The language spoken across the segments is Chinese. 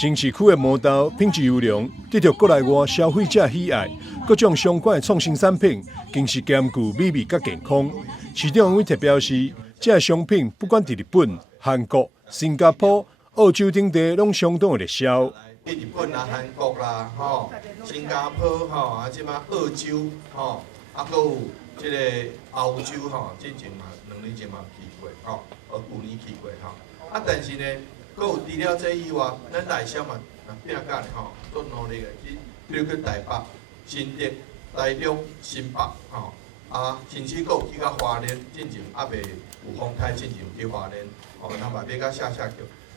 新市区的毛豆品质优良，得到国内外消费者喜爱。各种相关的创新产品，更是兼具美味甲健康。市长委特表示，这商品不管伫日本、韩国、新加坡、澳洲等地，拢相当的热销。日本啦、韩国啦、新加坡即马澳洲还有即个欧洲之前嘛2年前嘛去过去年去过但是呢，佫有除了这以外，咱内销嘛拼干都努力的去，比如去台北、新竹、台中、新北甚至佫有去到花莲，进前还未有风台，进前去花莲，咱嘛要到下桥，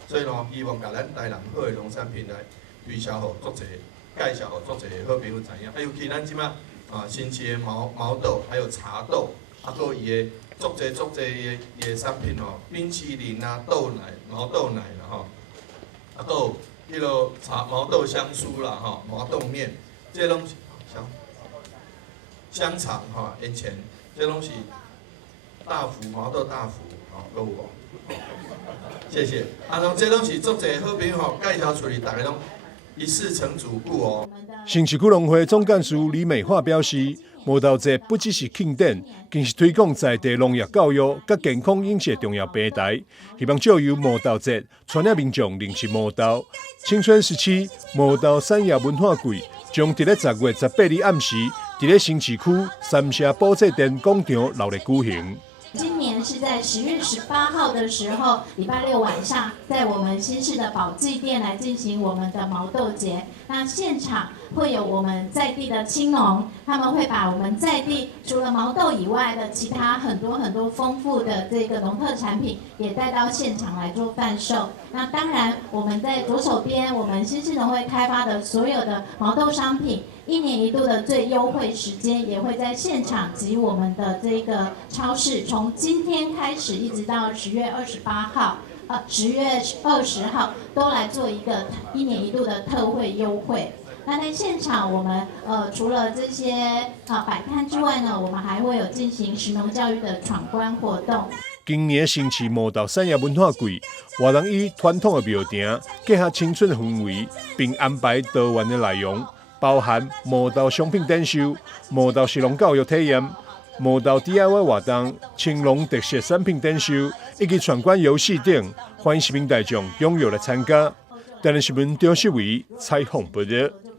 所以呢，希望甲咱台南好的农产品来推销互足侪，介绍互足侪好朋友知影。尤其咱即马新鲜的毛豆，还有茶豆，还佫伊的足侪的产品冰淇淋啊、豆奶、毛豆奶啦还佫有迄落毛豆香酥啦毛豆面，这拢是香肠烟前，这拢是大福毛豆大福佫有谢谢。这拢是足侪好朋友介绍出去，大家拢一试成主顾新市区农会总干事李美华表示，毛豆节不只是庆典，更是推广在地农业教育甲健康饮食的重要平台。希望借由毛豆节，传染民众认识毛豆。青春17毛豆产业文化季将伫咧10月18日暗时，伫咧新市区三社宝济店广场热烈举行。今年是在10月18号的时候，礼拜六晚上，在我们新市的宝济店来进行我们的毛豆节。那现场会有我们在地的青农，他们会把我们在地除了毛豆以外的其他很多丰富的这个农特产品，也带到现场来做贩售。那当然，我们在左手边，我们新市农会开发的所有的毛豆商品，1年1度的最优惠时间，也会在现场及我们的这个超市，从今天开始一直到10月28号。10月20号都来做一个1年1度的特惠优惠。那在现场，我们除了这些摆摊之外呢，我们还会有进行食农教育的闯关活动。今年新市毛豆产业文化季，活动以传统的庙埕结合青春氛围，并安排多元的内容，包含毛豆商品展售、毛豆食农教育体验、毛豆 DIY 活动、青农特色产品展售以及闯关游戏等，欢迎市民大众踊跃来参加。台南新闻张世伟采访报道。